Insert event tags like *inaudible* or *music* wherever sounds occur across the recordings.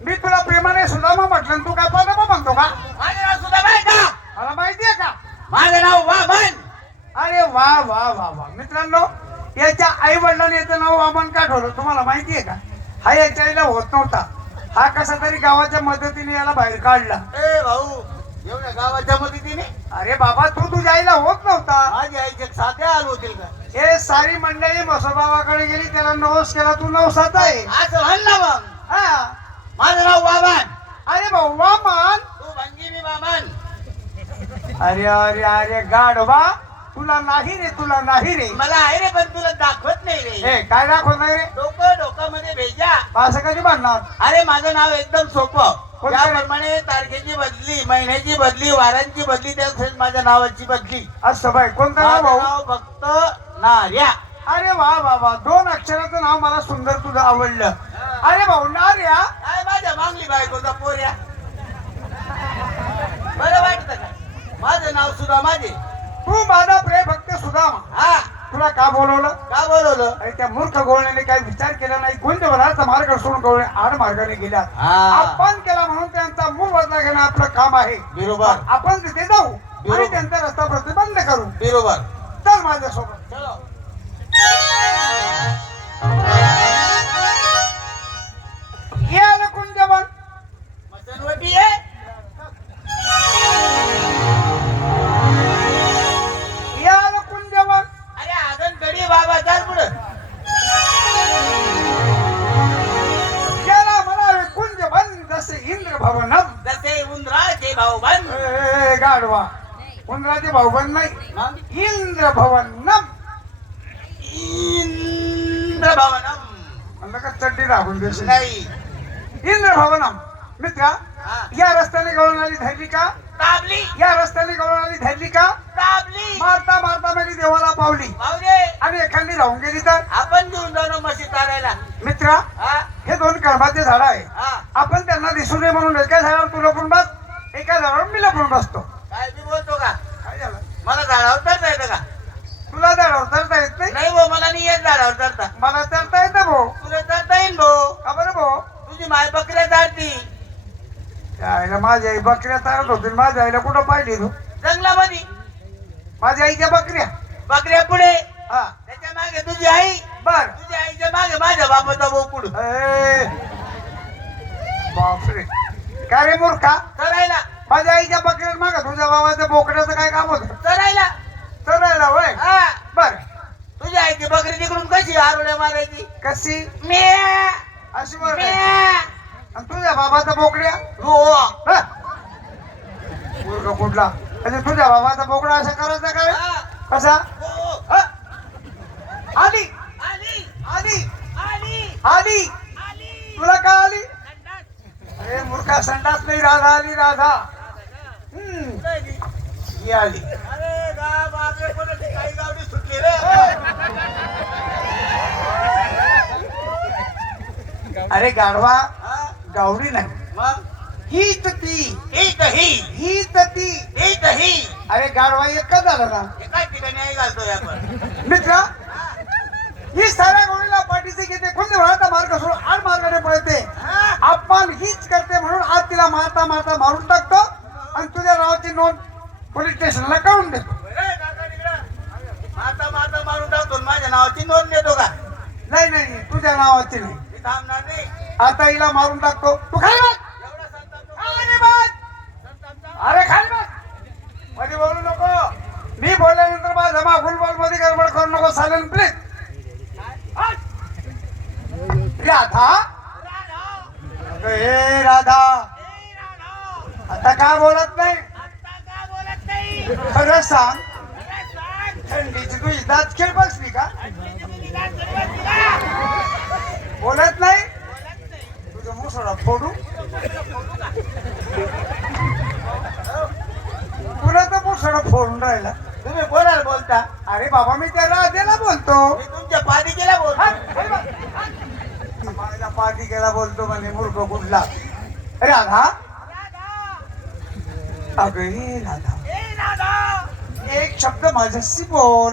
मी तुला प्रेमाने सुदामा म्हटलं तू काय पदामा म्हणतो का? माझं नाव सुद्धा माहीत का? मला माहितीये का? माझं नाव वामन अरे वा वा वा वा. मित्रांनो याच्या आई वडिलांनी याचं नाव वामन का ठेवलं तुम्हाला माहितीये का? हा याच्या आईला होत नव्हता. हा कसा तरी गावाच्या मदतीने याला बाहेर काढला. ए भाऊ एवढ्या गावाच्या मदतीने? अरे बाबा तू तुझ्या आईला होत नव्हता. माझी आईचे साध्या आलो होतील का? हे सारी मंडळी मसोबाबाकडे गेली त्याला नवस केला तू नवसात आहे. असं म्हण ना मग. हा. माझं नाव वामन. अरे भाऊ वामन? तू भंगी मी वामन. अरे अरे अरे गाढवा. तुला नाही रे तुला नाही रे. मला आहे रे पण तुला दाखवत नाही रे. ए काय दाखवत नाही रे? डोकं डोकामध्ये भेजा. असं कधी म्हणणार? अरे माझं नाव एकदम सोपं. कोणतं? त्याप्रमाणे तारखेची बदली महिन्याची बदली वारांची बदली त्याच माझ्या नावाची बदली. असं बाई कोणतं नाव माझं भाऊ? नाव फक्त नार्या. अरे वा वा वा. दोन अक्षराचं नाव मला सुंदर तुझं आवडलं. अरे भाऊ नार्या? माझ्या मागली बायकोचा पोऱ्या. बरं वाटतं का माझं नाव सुद्धा माझे तू माझा प्रेम फक्त सुदामा. हा. तुला का बोलवलं? का बोलवलं? अरे त्या मूर्ख गोळण्याने काही विचार केला नाही. वराचा मार्ग सोडून गोळणे आड मार्गाने गेल्या हा. आपण केला म्हणून त्यांचा मूळ बदला घेणं आपलं काम आहे. बरोबर. आपण तिथे जाऊ आणि बरोबर. त्यांचा रस्ता प्रतिबंध करू. बरोबर. चल माझ्यासोबत. चलो. भवनम चड्डी राहून देशील? नाही. इंद्र भवनम मित्रा. या रस्त्याने गळून आली धरली का? ताबली या रस्त्याने गळून आली धरली का? ताबली मारता मारता माझी देवाला पावली. आणि एखादी राहून गेली तर? आपण घेऊन जाऊ ना म्हशी चारायला मित्रा हा. दोन कळमाचे झाड आहे. आपण त्यांना दिसू नये म्हणून एका झाडावर तू लपून बस एका झाडावर मी लपून बसतो? काय मी बोलतो का? काय झालं? मला झाडावर चढता येतं का तुला झाडावर चढता येत नाही नाही भाऊ मला नाही येत झाडावर चढता. मला चढता येतं भाऊ. तुला चढता येईल भाऊ. का बरं भाऊ? तुझी माय बकऱ्या चालती त्या आईला माझ्या आई बकऱ्या चालत होती माझ्या आईला कुठं पाहिली तू? जंगलामध्ये. माझ्या आईच्या बकऱ्या. बकऱ्या पुढे. हा. त्याच्यामागे तुझी आई. बर. तुझ्या आईच्या मागे माझ्या बापाचा पुढे. ए, बापरे. काय रे मूर्खा? चरायला माझ्या आईच्या बकऱ्या माग तुझ्या बाबाच्या बोकड्याचं काय काम होतं? चरायला चढायला होय? हा बर तुझ्या आईची बकरी कशी आरोड्या मारायची. कशी? म्या, अशी म्या. आणि तुझ्या बाबाचा बोकड्या? हो हा? मूर्ख कुठला? म्हणजे तुझ्या बाबाचा बोकडा असा करायचा काय? कसा? हो. हा? आली. आली. आली. आली. आली. आली. तुला काय आली? संडास. अरे मूर्खा संडास नाही. राधा आली राधा. हम्म. आली. अरे गा बापरे कोणाची काही गावडी सुटली रे. अरे गाढवा गावडी नाही. मग? हीच ती. ही तर ही हीच ती. ही तर ही अरे गाढवा एकच झालं ना एकाच ठिकाणी आई घालतोय आपण. मित्र ही साऱ्या गोळीला पाठीचे घेते. खुंद वळाचा मार्ग सोडून आड मार्गाने पळते. अपमान हीच करते म्हणून आज तिला मारता मारता मारून टाकतो आणि तुझ्या नावाची नोंद पोलीस स्टेशनला कळून देतो. माता माता मारून टाकतो माझ्या नावाची नोंद देतो का? नाही नाही. तुझ्या नावाची नाही. आता हिला मारून टाकतो. तू खाली बस. खाली बस. अरे खाली बस. मध्ये बोलू नको. मी बोलल्यानंतर माझा मागून बॉलमध्ये गडबड करू नको. चालेल प्लीज राधा. हे राधा. आता का बोलत नाही? खरं सांग. थंडीची तुझी दात खेळ बसली का? बोलत नाही. तुझं मुसळा फोडू. तुला तर मुसळा फोडून राहिला. तुम्ही कोणाला बोलता? अरे बाबा मी त्या राधेला बोलतो. मी तुमच्या पालिकेला बोलतो. माझ्या पाठीकेला बोलतो म्हणे मूर्ख कुठला? राधा. अगं राधा, एक शब्द माझ्याशी बोल.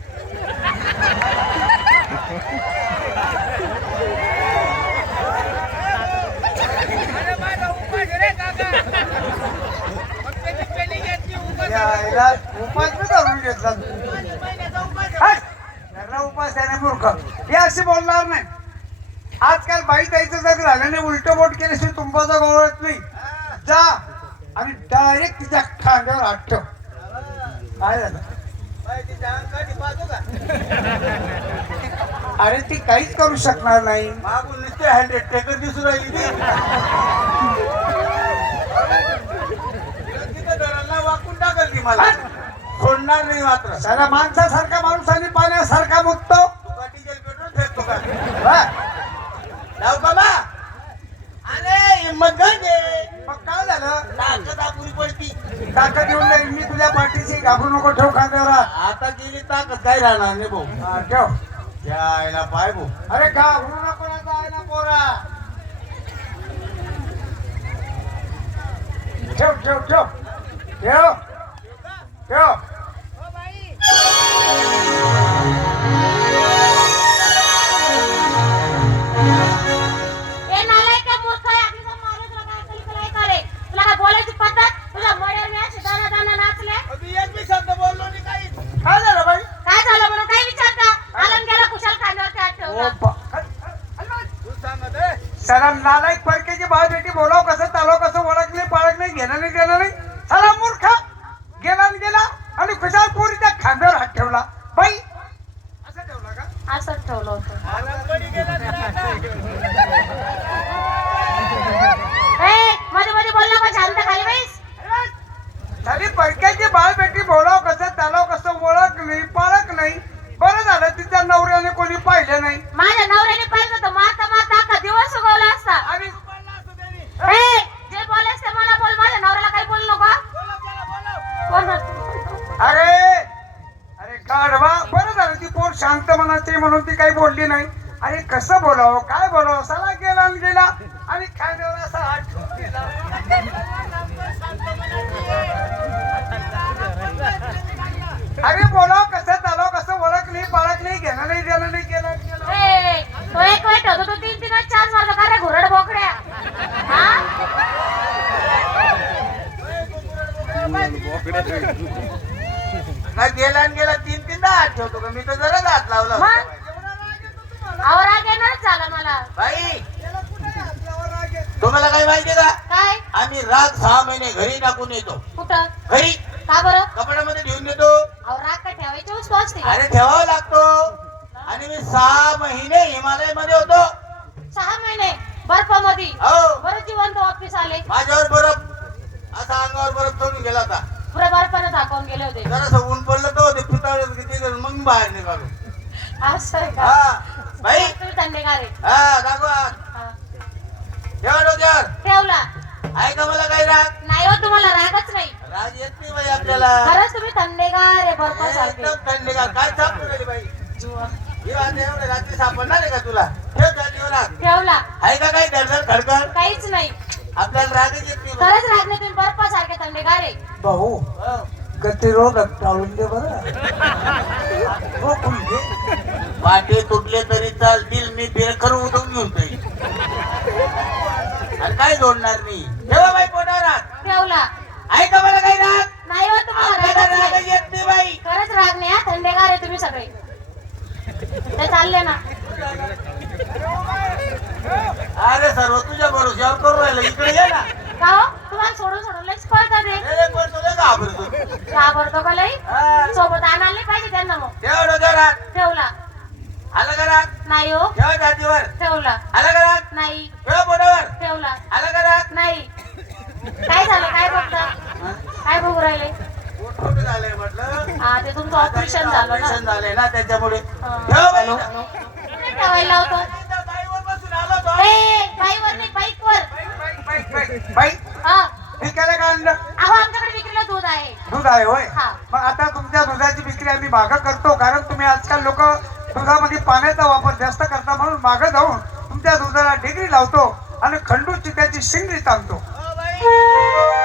उपास धरून घेतला त्याने मूर्ख हे असे बोलणार नाही आजकाल बाई द्यायचं जग झालं नाही उलट बोट केल्याशिवाय तुंबाचा गौरवत नाही जा. आणि डायरेक्ट तिच्या खांद्यावर ठेव काय झालं अरे ती काहीच करू शकणार नाही. मागून नुसते हंड्रेड टेकर दिसून राहिली ती तिथं दराला वाकून टाकल ती मला. सोडणार नाही मात्र. सारा माणसासारखा माणूस आणि पाण्यासारखा मुक्तो. तुका डिझेल पेट्रोल फेकतो का? जाऊ बाबा. अरे हिंमत मग काय झालं? ताकद आपुरी पडती. ताकद येऊन जाईल. मी तुझ्या पाठीशी घाबरू नको ठेव हात. आता गेली ताकद काय राहणार नाही भाऊ. हा, ठेव. यायला पाय भाऊ. अरे घाबरू नको ना जाय ना पोरा. ठेव ठेव ठेव. ठेव. ठेव. गेला सलाम नालायक परकेची बाळ बेटी बोलाव कसं चालव कसं ओळख नाही घेणं नाही देणं नाही चला मूर्ख गेला न गेला आणि खुशाल पोरीच्या खांद्यावर हात ठेवला बाई असं ठेवला का असंच ठेवलं होतं. *laughs* मध्ये मध्ये बोल नको शांत खाली बैस. झाली परक्याची बाळ बेटी बोलाव कसं चालव कसं ओळख नाही पाळख नाही. बरं झालं तिच्या नवऱ्याने कोणी पाहिलं नाही. माझ्या नवऱ्याने पाहिजे होतं मारता मारता अख्खा दिवस उगवला असता. म्हणून ती काही बोलली नाही. अरे कसं बोलावं काय बोलावं सला गेला आणि गेला. आणि खांद्यावर असा हात ठेवून गेला. अरे बोलाव कसं चालाव कसं ओळख नाही पाळख नाही घेणं नाही देणं नाही केलं केलं. ए तो तीन तीन चार मारतो का रे घोरड बोकड्या. हा गेला आणि गेला तीन तीनदा हात ठेवतो का? मी तर जरा हात लावला होता. मग आवर राग येणारच झाला मला बाई याला कुठे आपल्यावर राग येतो? तुम्हाला काय माहितीये का काय आम्ही राग सहा महिने घरी टाकून येतो. कुठं? घरी. का बरं? कपड्यामध्ये ठेवून देतो. अहो राग का ठेवायची वस्तू असते का अरे ठेवावा लागतो. आणि मी सहा महिने हिमालयमध्ये होतो. सहा महिने? बर्फामध्ये? हो. बरं जिवंत वापस आले. माझ्यावर बरफ. असा अंगावर बरफ चढून गेला होता. पुरा बर्फानं दाखवून गेले होते. जरासं ऊन पडलं तर ते पिताळ किती मग बाहेर निघालो. असं आहे का? हा बाई. तुम्ही थंडेगार आहे हा दाखवा. हा. ठेवा डोक्यावर. ठेवला. आहे का मला काही राग? नाही हो तुम्हाला रागच नाही. राग येत नाही बाई आपल्याला. खरंच तुम्ही थंडेगार आहे एकदम काय सापडून राहिली बाई? ही एवढे रात्री सापडणार आहे का तुला? ठेव हात. ठेवला. आहे का काही धडधड खडखड काहीच नाही. आपल्याला रागच येत नाही बाई. खरंच राग नाही तुम्ही बर्फासारखे थंडेगार आहे. भाऊ हो. गतिरोधक टाळून दे बरं. हो, कुंडे. पाटे तुटले तरी चालतील मी बेखर उडवून घेऊन जाईल. आणि काय जोडणार नाही ठेवा बाई पोटावर हात. ठेवला. आहे का मला काही राग. नाही हो तुम्हाला आपल्याला रागच राग नाही. येत नाही बाई. खरंच राग नाही हा. थंडेगार आहे तुम्ही सगळे. ते चालले ना. अरे सर्व तुझ्या भरोश्यावर करू राहिलं. इकडे ये ना. का हो? तुम्हाला सोडून सोडून लईच पळतात ते. हे घाबरतो. घाबरतो का लई? हा. सोबत आणायला नाही पाहिजे त्यांना मग. ठेवा डोक्यावर हात. ठेवला. आलं का राग नाही हो. ठेवा छातीवर. ठेवला. आलं का राग नाही ठेवा पोटावर ठेवला आलं का राग नाही काय झालं काय बघता काय बघू राहिले पोट मोठं झालंय म्हटलं हा ते तुमचं ऑपरेशन झालं ना? ऑपरेशन झालंय ना त्याच्यामुळे. ठेवा बाई. कुठे ठेवायला लावतो. त्या बाईवर बसून आलो तो. ए बाईवर नाही बाईकवर. बाई, बाई, बाई, बाई. हा. विकायला काय आणलं? अहो आमच्याकडे विक्रीला दूध आहे. दूध आहे होय. हा. मग आता तुमच्या दुधाची विक्री आम्ही मागं करतो कारण तुम्ही आजकाल लोक दुधामध्ये पाण्याचा वापर जास्त करता म्हणून मागं जाऊन तुमच्या दुधाला डेकरी लावतो आणि खंडू चित्याची ओ बाई.